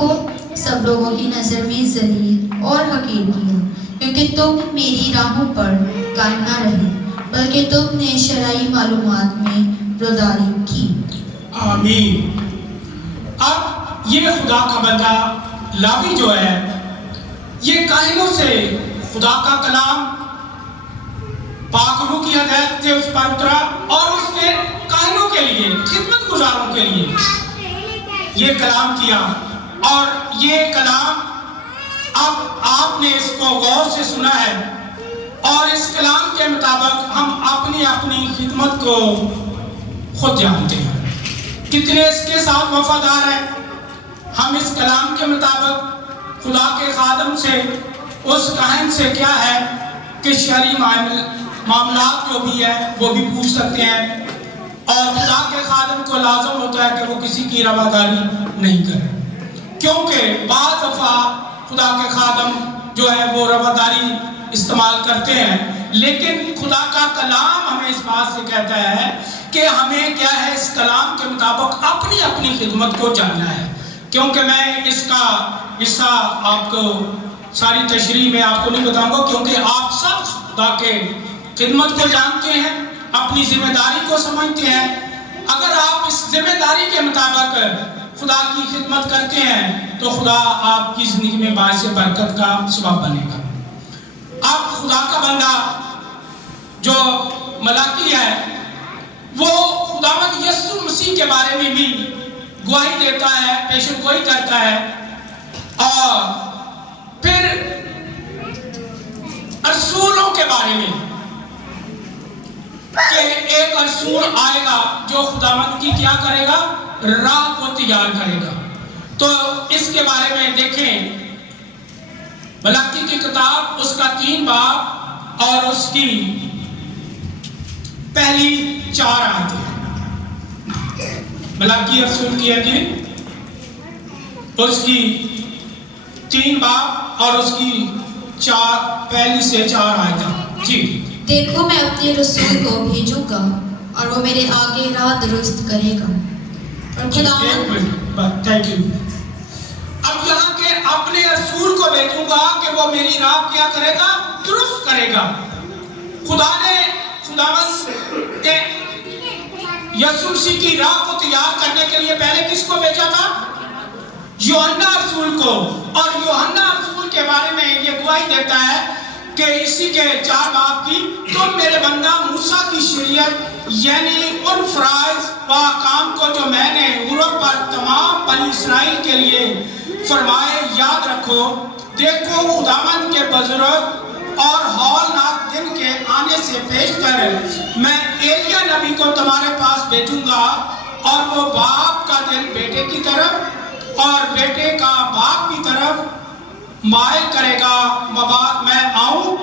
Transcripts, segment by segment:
کو سب لوگوں کی نظر میں ذلیل اور حقیر کیا، کیونکہ تم میری راہوں پر قائم نہ رہے بلکہ تم نے شرعی معلومات میں روداری کی۔ آمین۔ اب یہ خدا کا بندہ لاوی جو ہے، یہ کائنوں سے خدا کا کلام پاک روح کی ہدایت سے اس پر اترا اور اس نے کائنوں کے لیے، خدمت گزاروں کے لیے یہ کلام کیا، اور یہ کلام اب آپ نے اس کو غور سے سنا ہے، اور اس کلام کے مطابق ہم اپنی اپنی خدمت کو خود جانتے ہیں، کتنے اس کے ساتھ وفادار ہیں۔ ہم اس کلام کے مطابق خدا کے خادم سے، اس کاہن سے کیا ہے کہ شرعی معاملات جو بھی ہے وہ بھی پوچھ سکتے ہیں، اور خدا کے خادم کو لازم ہوتا ہے کہ وہ کسی کی رواداری نہیں کرے، کیونکہ بعض دفعہ خدا کے خادم جو ہے وہ رواداری استعمال کرتے ہیں، لیکن خدا کا کلام ہمیں اس بات سے کہتا ہے کہ ہمیں کیا ہے، اس کلام کے مطابق اپنی اپنی خدمت کو جاننا ہے۔ کیونکہ میں اس کا حصہ آپ کو ساری تشریح میں آپ کو نہیں بتاؤں گا، کیونکہ آپ سب خدا کے خدمت کو جانتے ہیں، اپنی ذمہ داری کو سمجھتے ہیں۔ اگر آپ اس ذمہ داری کے مطابق خدا کی خدمت کرتے ہیں تو خدا آپ کی زندگی میں باعث برکت کا سبب بنے گا۔ اب خدا کا بندہ جو ملاکی ہے وہ خداوند یسوع مسیح کے بارے میں بھی گواہی دیتا ہے، پیشن گوئی کرتا ہے، اور پھر رسولوں کے بارے میں کہ ایک رسول آئے گا جو خداوند کی کیا کرے گا، راہ کو تیار کرے گا۔ تو اس کے بارے میں دیکھیں ملاکی کی کتاب، اس کا 3 باب اور اس کی پہلی 4 آیتیں۔ ملاکی رسول کی انجیل، اس کی 3 باب اور اس کی پہلی سے 4 آیتیں۔ جی دیکھو میں اپنے رسول کو بھیجوں گا اور وہ میرے آگے راہ درست کرے گا، اور خداوند تھینک یو۔ اب یہاں کے اپنے رسول کو بھیجوں گا کہ وہ میری راہ کیا کرے گا، درست کرے گا۔ خدا نے خداوند کے یسوع مسیح کی راہ کو تیار کرنے کے لیے پہلے کس کو بھیجا تھا؟ یوحنا رسول کو، اور یوحنا رسول کے بارے میں یہ گواہی دیتا ہے کہ اسی کے 4 باب کی، تم میرے بندہ موسیٰ کی شریعت یعنی ان فرائض و احکام کو جو میں نے عروق پر تمام بنی اسرائیل کے لیے فرمائے یاد رکھو۔ دیکھو خداوند کے بزرگ اور ہولناک دن کے آنے سے پیش کر میں ایلیاہ نبی کو تمہارے پاس بھیجوں گا، اور وہ باپ کا دل بیٹے کی طرف اور بیٹے کا باپ کی طرف مائل کرے گا، مباد میں آؤں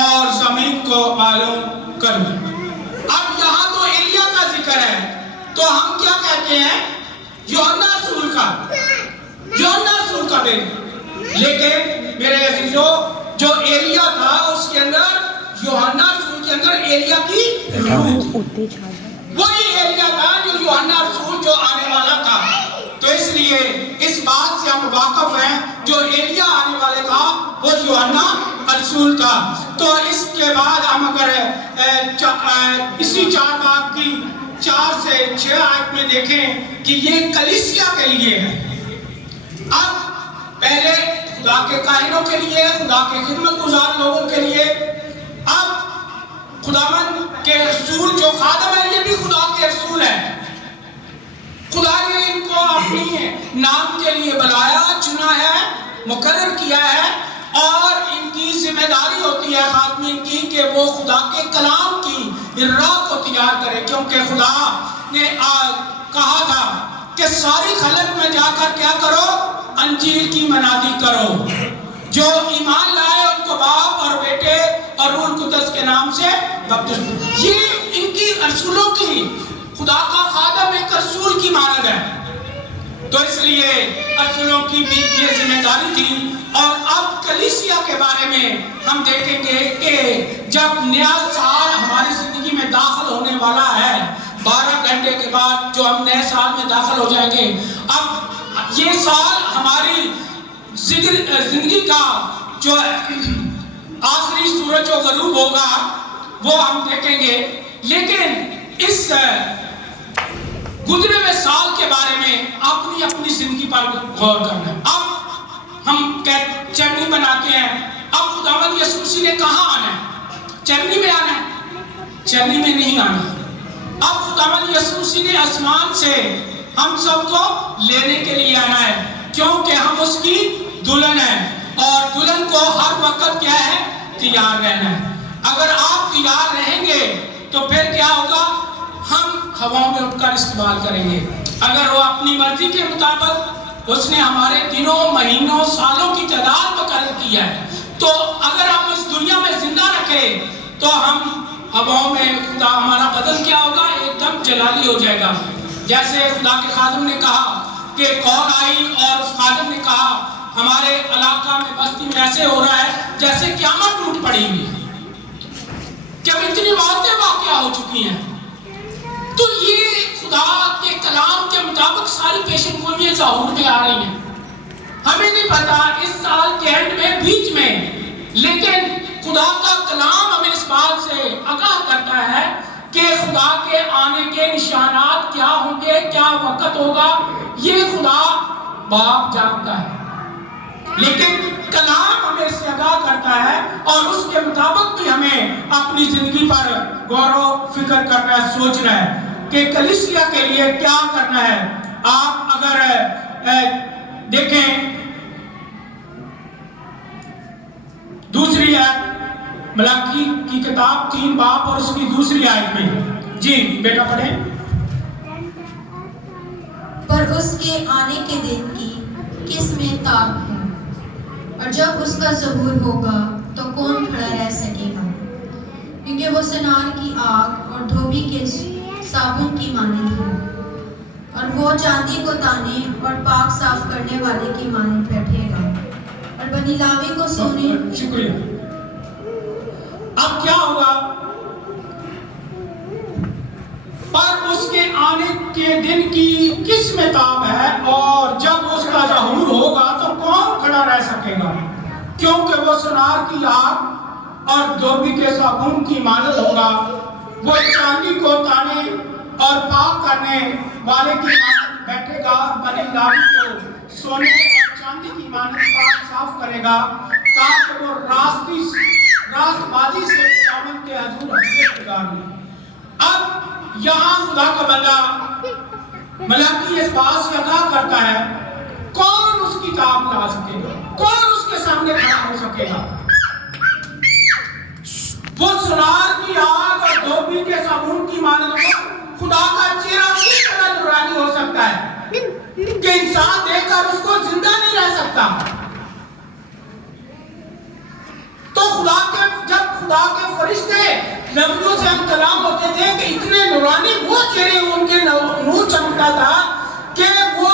اور زمین کو معلوم کروں۔ اب یہاں تو ایلیاہ کا ذکر ہے، تو ہم کیا کہتے ہیں؟ یوحنا رسول کا بیٹا۔ لیکن میرے عزیزو، جو ایلیاہ تھا اس کے اندر، یوحنا رسول کے اندر ایلیاہ کی روح تھی، وہی ایلیاہ تھا جو یوحنا رسول جو آنے والا تھا۔ تو اس لیے اس بات سے ہم واقف ہیں، جو ایلیاہ آنے والے تھا وہ یوحنا رسول تھا۔ تو اس کے بعد ہم اگر اسی 4 باب کی 4 سے 6 آیت میں دیکھیں کہ یہ کلیسیا کے لیے ہے۔ اب پہلے خدا کے کائنوں کے لیے، خدا کے خدمت گزار لوگوں کے لیے، اب خداوند کے رسول جو خادم ہیں یہ بھی خدا کے رسول ہیں۔ خدا نے ان کو اپنی نام کے لیے بلایا، چنا ہے، مقرر کیا ہے، اور ان کی ذمہ داری ہوتی ہے خادمین کی کہ وہ خدا کے کلام کی راہ کو تیار کرے، کیونکہ خدا نے کہا تھا کہ ساری خلق میں جا کر کیا کرو، انجیل کی منادی کرو، جو ایمان لائے ان کو باپ اور بیٹے اور روح القدس کے نام سے بپتسمہ۔ یہ ان کی رسولوں کی، خدا کا خادم ایک رسول کی مانند ہے، تو اس لیے رسولوں کی بھی یہ ذمہ داری تھی۔ اور اب کلیسیا کے بارے میں ہم دیکھیں گے کہ جب نیا سال ہماری زندگی میں داخل ہونے والا ہے، 12 گھنٹے کے بعد جو ہم نئے سال میں داخل ہو جائیں گے، اب یہ سال ہماری زندگی کا جو آخری سورج و غروب ہوگا وہ ہم دیکھیں گے، لیکن اس گزرے ہوئے سال کے بارے میں اپنی اپنی زندگی پر غور کرنا ہے۔ اب ہم چرنی بناتے ہیں، اب خداوند یسوع مسیح نے کہاں آنا ہے؟ چرنی میں آنا ہے؟ چرنی میں نہیں آنا۔ اب خداوند یسوع مسیح نے آسمان سے ہم سب کو لینے کے لیے آنا ہے، کیونکہ ہم اس کی دلہن ہیں، اور دلہن کو ہر وقت کیا ہے؟ تیار رہنا ہے۔ اگر آپ تیار رہیں گے تو پھر کیا ہوگا؟ ہم ہواؤں میں اٹھ کر استعمال کریں گے۔ اگر وہ اپنی مرضی کے مطابق اس نے ہمارے دنوں، مہینوں، سالوں کی تعداد مقرر کی ہے، تو اگر ہم اس دنیا میں زندہ رکھے تو ہم ہواؤں میں خدا ہمارا بدن کیا ہوگا؟ ایک دم جلالی ہو جائے گا۔ جیسے خدا کے خادم نے کہا کہ کون آئی، اور اس خادم نے کہا ہمارے علاقہ میں، بستی میں ایسے ہو رہا ہے جیسے قیامت ٹوٹ پڑی ہوئی ہے، کہ اب اتنی موتیں واقع ہو چکی ہیں۔ تو یہ خدا کے کلام کے مطابق ساری پیشن گوئیاں ظہور میں آ رہی ہیں۔ ہمیں نہیں پتا اس سال کے اینڈ میں، بیچ میں، لیکن خدا کا کلام ہمیں اس بات سے آگاہ کرتا ہے کہ خدا کے آنے کے نشانات کیا ہوں گے، کیا وقت ہوگا، یہ خدا باپ جانتا ہے، لیکن کلام ہمیں اس سے آگاہ کرتا ہے، اور اس کے مطابق بھی ہمیں اپنی زندگی پر غور و فکر کرنا ہے، سوچنا ہے کہ کلیسیا کے لیے کیا کرنا ہے۔ آپ اگر دیکھیں دوسری آیت، ملاکی کی کتاب 3 باب اور اس کی دوسری آیت میں، جی بیٹا پڑھیں۔ پر اس کے آنے کے دن کی کس میں تاب ہے، اور جب اس کا ظہور ہوگا تو کون کھڑا رہ سکے گا؟ کیونکہ وہ سنار کی آگ اور دھوبی کے صابن کی مانند ہے، اور وہ چاندی کو تانے اور پاک صاف کرنے والے کی مانند بیٹھے گا، اور بنی لاوی کو سونے۔ شکریہ۔ اب کیا ہوگا؟ پر اس کے آنے کے دن کی کس میں تاب ہے، اور جب اس کا ظہور ہوگا تو کون کھڑا رہ سکے گا؟ کیونکہ وہ سنار کی آگ اور دھوبی کے صابن کی مانند ہوگا، وہ چاندی کو تانے اور پاک کرنے والے کی مانند بیٹھے گا، بنی لاوی کو سونے اور چاندی کی مانند پاک صاف کرے گا، تاکہ وہ راست بازی سے خداوند کے حضور حضرت گزارے۔ اب یہاں خدا کا بندہ ملاکی اس بات سے آگاہ کرتا ہے، کون اس کی تاب لا سکے گا، کون اس کے سامنے کھڑا ہو سکے گا؟ وہ سنار کی آگ اور دھوبی کے صابن کی مانند خدا کا چہرہ کس طرح نورانی ہو سکتا ہے کہ انسان دیکھ کر اس کو زندہ نہیں رہ سکتا؟ تو جب خدا کے فرشتے نبیوں سے ہم کلام ہوتے تھے کہ اتنے نورانی وہ چہرے، ان کے نور چمکتا تھا کہ وہ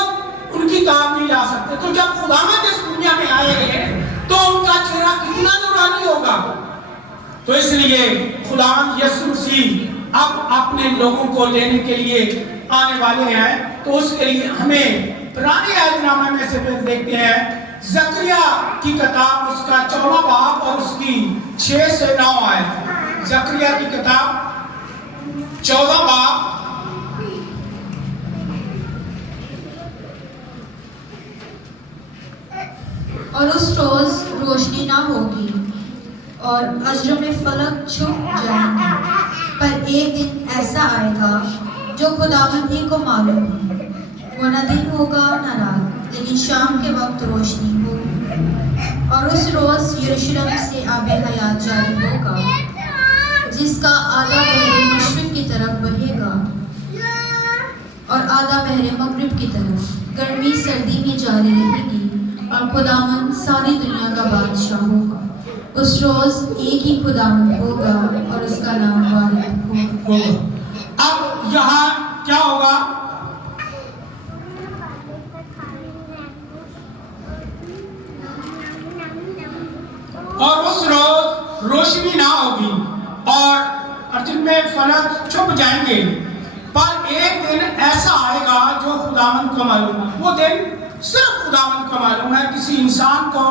ان کی تاب نہیں لا سکتے، تو جب خداوند اس دنیا میں آئے گے تو ان کا چہرہ کتنا نورانی ہوگا۔ تو اس لیے خداوند یسوع مسیح اب اپنے لوگوں کو لینے کے لیے آنے والے ہیں، تو اس کے لیے ہمیں پرانے عہد نامے میں سے پھر دیکھتے ہیں زکریا کی کتاب، اس کا 14 باب اور اس کی 6 سے 9 آیت۔ زکریا کی کتاب 14 باب اور اس روز روشنی نہ ہوگی اور اجرم فلک چھپ جائیں گے، پر ایک دن ایسا آئے گا جو خداوند ہی کو معلوم ہے، وہ نہ دن ہوگا نہ رات، لیکن شام کے وقت روشنی ہوگی۔ اور اس روز یروشلم سے آب حیات جاری ہوگا، جس کا آدھا بحر مشرق کی طرف بہے گا اور آدھا بحر مغرب کی طرف۔ گرمی سردی میں جاری رہے گی، اور خداوند ساری دنیا کا بادشاہ ہوگا۔ اس روز ایک ہی خداوند ہوگا اور اس کا نام واحد ہوگا۔ اب یہاں کیا ہوگا؟ اور اس روز روشنی نہ ہوگی اور ارض میں فلک چھپ جائیں گے، پر ایک دن ایسا آئے گا جو خداوند کو معلوم ہے۔ وہ دن صرف خداوند کو معلوم ہے. کسی انسان کو,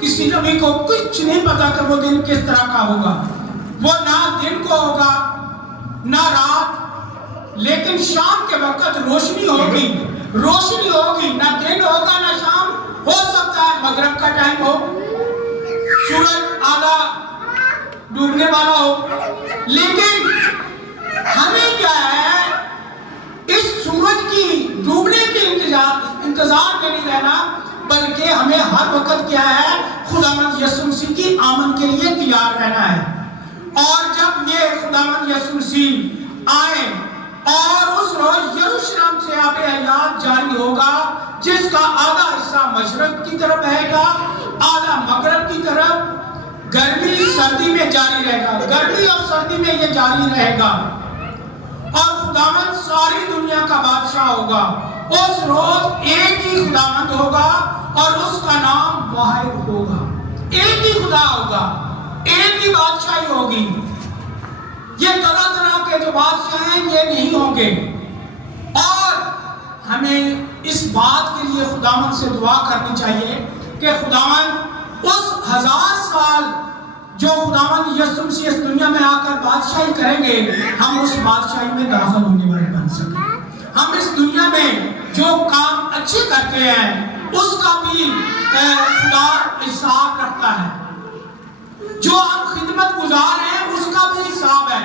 کسی نبی کو کچھ نہیں پتا کہ وہ دن کس طرح کا ہوگا. وہ نہ دن کو ہوگا نہ رات, لیکن شام کے وقت روشنی ہوگی, روشنی ہوگی, نہ دن ہوگا نہ شام. ہو سکتا ہے مغرب کا ٹائم ہو, سورج آدھا ڈوبنے والا ہو, لیکن ہمیں کیا ہے اس سورج کی ڈوبنے کے انتظار میں نہیں رہنا, بلکہ ہمیں ہر وقت کیا ہے خداوند یسوع مسیح کی آمد کے لیے تیار رہنا ہے. اور جب یہ خداوند یسوع مسیح آئے اور اس روز یروشلم سے آب حیات جاری ہوگا, جس کا آدھا حصہ مشرق کی طرف بہے گا, آدھا مغرب کی طرف, گرمی سردی میں جاری رہے گا, گرمی اور سردی میں یہ جاری رہے گا. اور خداوند ساری دنیا کا بادشاہ ہوگا. اس روز ایک ہی خداوند ہوگا اور اس کا نام واحد ہوگا. ایک ہی خدا ہوگا, ایک ہی بادشاہی ہوگی. یہ طرح طرح کے جو بادشاہ ہیں یہ نہیں ہوں گے. اور ہمیں اس بات کے لیے خداوند سے دعا کرنی چاہیے کہ خداوند اس 1000 سال جو خداوند یسوع مسیح اس دنیا میں آ کر بادشاہی کریں گے, ہم اس بادشاہی میں داخل ہونے والے بن سکیں. ہم اس دنیا میں جو کام اچھے کرتے ہیں اس کا بھی خدا حساب رکھتا ہے. جو ہم خدمت گزار ہیں اس کا بھی حساب ہے.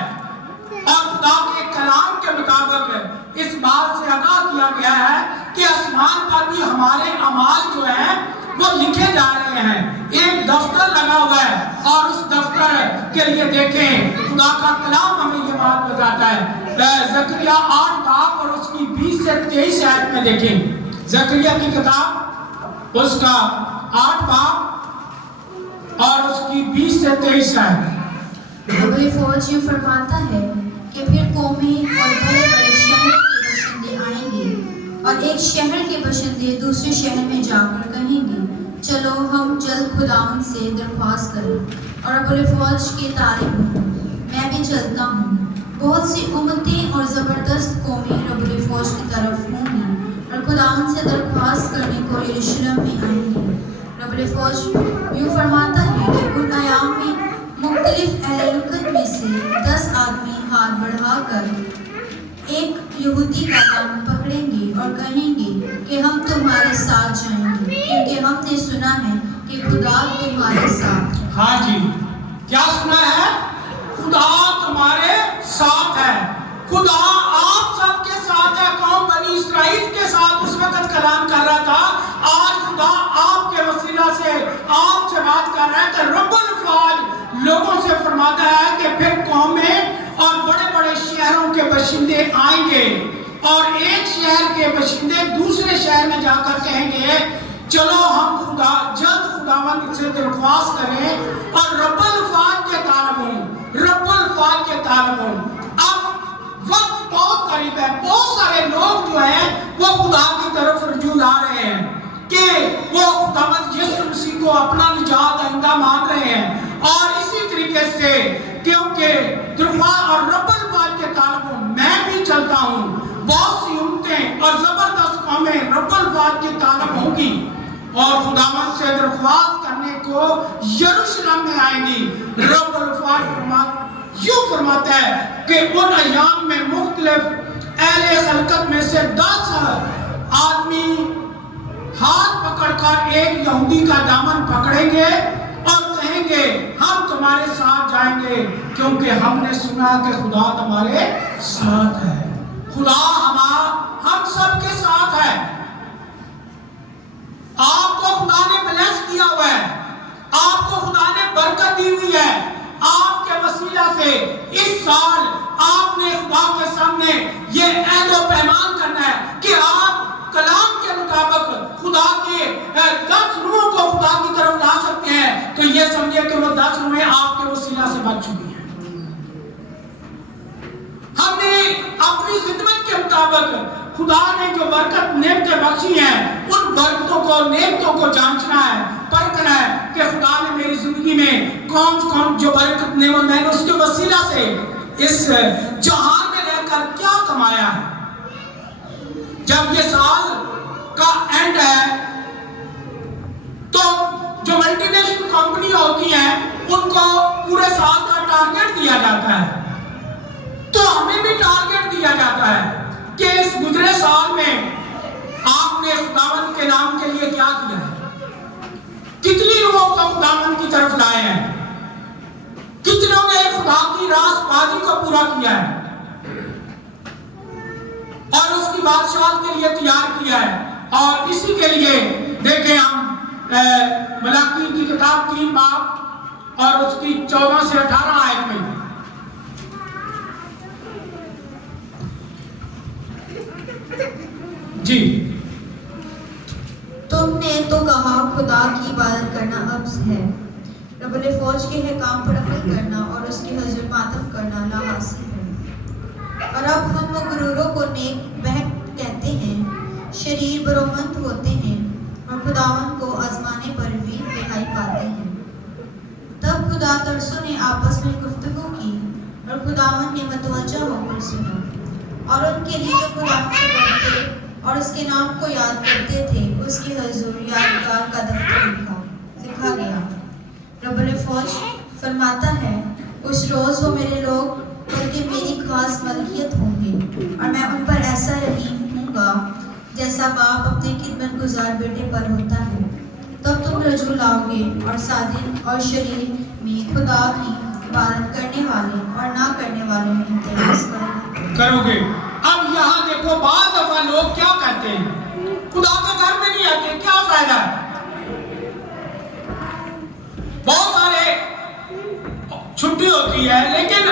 اور خدا کے کلام کے مطابق اس بات سے آگاہ کیا گیا ہے کہ آسمان پر بھی ہمارے اعمال جو ہیں وہ لکھے جا رہے ہیں. ایک دفتر لگا ہوا ہے اور اس دفتر کے لیے دیکھیں خدا کا کلام ہمیں یہ بات بتاتا ہے. زکریا 8 باب اور اس کی 20 سے 23 آیت میں دیکھیں. زکریا کی کتاب اس کا 8 باب اور اس کی 20 سے 23 آیت. رب فوج یہ فرماتا ہے کہ پھر قومیں اور بڑے بڑے شہر کے باشندے آئیں گے اور ایک شہر کے باشندے دوسرے شہر میں جا کر کہیں گے چلو ہم جلد خداوند سے درخواست کریں. اور رب فوج کے طالب ہوں, میں بھی چلتا ہوں. بہت سی امتیں اور زبردست قومیں رب فوج کی طرف ہوں گی اور خداوند سے درخواست کرنے کو یروشلم میں آئیں گے. رب فوج یوں فرماتا ہے کہ ان ایام میں مختلف اہل لکت میں سے 10 آدمی ہاتھ بڑھا کر ایک یہودی کا دامن پکڑیں گے اور کہیں گے کہ ہم تمہارے ساتھ جائیں گے کیونکہ ہم نے سنا ہے کہ خدا تمہارے ساتھ ہے. ہاں جی, کیا سنا ہے؟ خدا تمہارے ساتھ ہے. خدا آپ سب کے ساتھ ہے. قوم بنی اسرائیل کے ساتھ اس وقت کلام کر رہا تھا. آج خدا آپ کے وسیلہ سے آپ سے بات کر رہا ہے کہ رب الفاظ لوگوں سے فرماتا ہے کہ پھر قومیں اور بڑے بڑے شہروں کے باشندے آئیں گے اور ایک شہر کے باشندے دوسرے شہر میں جا کر کہیں گے چلو ہم جلد خداوند سے درخواست کریں. اور رب الفاظ کے طالب ہوں, رب الفاظ کے طالب ہوں. اب وقت بہت قریب ہے. بہت سارے لوگ جو ہیں وہ خدا کی طرف رجوع لا رہے ہیں کہ وہ خداوند یسوع مسیح کو اپنا نجات دہندہ مان رہے ہیں. اور اسی طریقے سے کیونکہ درخواست اور رب الفاظ کے طالب ہوں, میں بھی چلتا ہوں. بہت سی امتیں اور زبردست قومیں رب الفاظ کے طالب ہوں گی اور خداوند سے درخواست کرنے کو یروشلم میں آئیں گی. رب الفاظ یوں فرماتا ہے کہ ان ایام میں مختلف اہل خلقت میں سے 10 آدمی ہاتھ پکڑ کر ایک یہودی کا دامن پکڑیں گے اور کہیں گے ہم تمہارے ساتھ جائیں گے کیونکہ ہم نے سنا کہ خدا تمہارے ساتھ ہے. خدا ہم سب کے ساتھ ہے. آپ کو خدا نے بلیس کیا ہوا ہے, آپ کو خدا نے برکت دی ہوئی ہے. آپ کے وسیلہ سے اس سال آپ نے خدا کے سامنے یہ عہد و پیمان کرنا ہے کہ آپ کلام کے مطابق خدا کے 10 روحوں کو خدا کی طرف لا سکتے ہیں. تو یہ سمجھے کہ وہ 10 روحیں آپ کے وسیلہ سے بچ چکی ہیں. ہم نے اپنی خدمت کے مطابق خدا نے جو برکت نعمتیں بخشی ہیں ان برکتوں کو نعمتوں کو جانچنا ہے, پرکھنا ہے کہ خدا نے میری زندگی میں کون جو برکت نعمت میں نے اس کے وسیلہ سے اس جہان میں رہ کر کیا کمایا ہے. جب یہ سال کا اینڈ ہے تو جو ملٹی نیشنل کمپنی ہوتی ہیں ان کو پورے سال کا ٹارگیٹ دیا جاتا ہے، تو ہمیں بھی ٹارگیٹ دیا جاتا ہے کہ اس گزرے سال میں آپ نے خداوند کے نام کے لیے کیا کیا ہے، کتنی لوگوں کو خداوند کی طرف لائے ہیں، کتنوں نے خدا کی راست بازی کو پورا کیا ہے اور اس کی بادشاہت کے لیے تیار کیا ہے۔ اور اسی کے لیے دیکھیں ہم ملاکی کی کتاب 3 باب اور اس کی 14 سے 18 آیت میں جی تم نے تو کہا خدا کی عبادت کرنا عبث ہے، رب الفوج کے حکام پر عمل کرنا اور اس کے حضور ماتم کرنا لا حاصل ہے۔ اور اب ہم مغروروں کو نیک بہت کہتے ہیں، شریر برومند ہوتے ہیں اور خداوند کو آزمانے پر بھی رہائی پاتے ہیں۔ تب خدا ترسوں نے آپس میں گفتگو کی اور خداوند نے متوجہ ہو کر سنا، اور ان کے لیے جو خداوند سے ڈرتے اور اس کے نام کو یاد کرتے تھے اس کے حضور یادگار کا دفتر لکھا گیا۔ رب الفوج فرماتا ہے، اس روز وہ میرے لوگ بلکہ میری خاص ملکیت ہوں گے، اور میں ان پر ایسا رحیم ہوں گا جیسا باپ اپنے خدمت گزار بیٹے پر ہوتا ہے۔ تب تم رجوع لاؤ گے اور صادق اور شریر میں خدا کی عبادت کرنے والے اور نہ کرنے والے میں امتیاز کرو گے۔ اب یہاں دیکھو بعض دفعہ لوگ کیا کرتے ہیں، خدا کے گھر میں نہیں آتے، کیا فائدہ ہے؟ بہت سارے چھٹی ہوتی ہے لیکن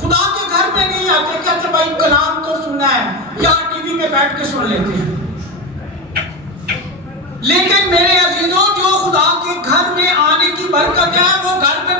خدا کے گھر میں نہیں آتے، کہتے بھائی کلام تو سننا ہے یا ٹی وی میں بیٹھ کے سن لیتے ہیں۔ لیکن میرے عزیزوں، جو خدا کے گھر میں آنے کی برکت ہے وہ گھر میں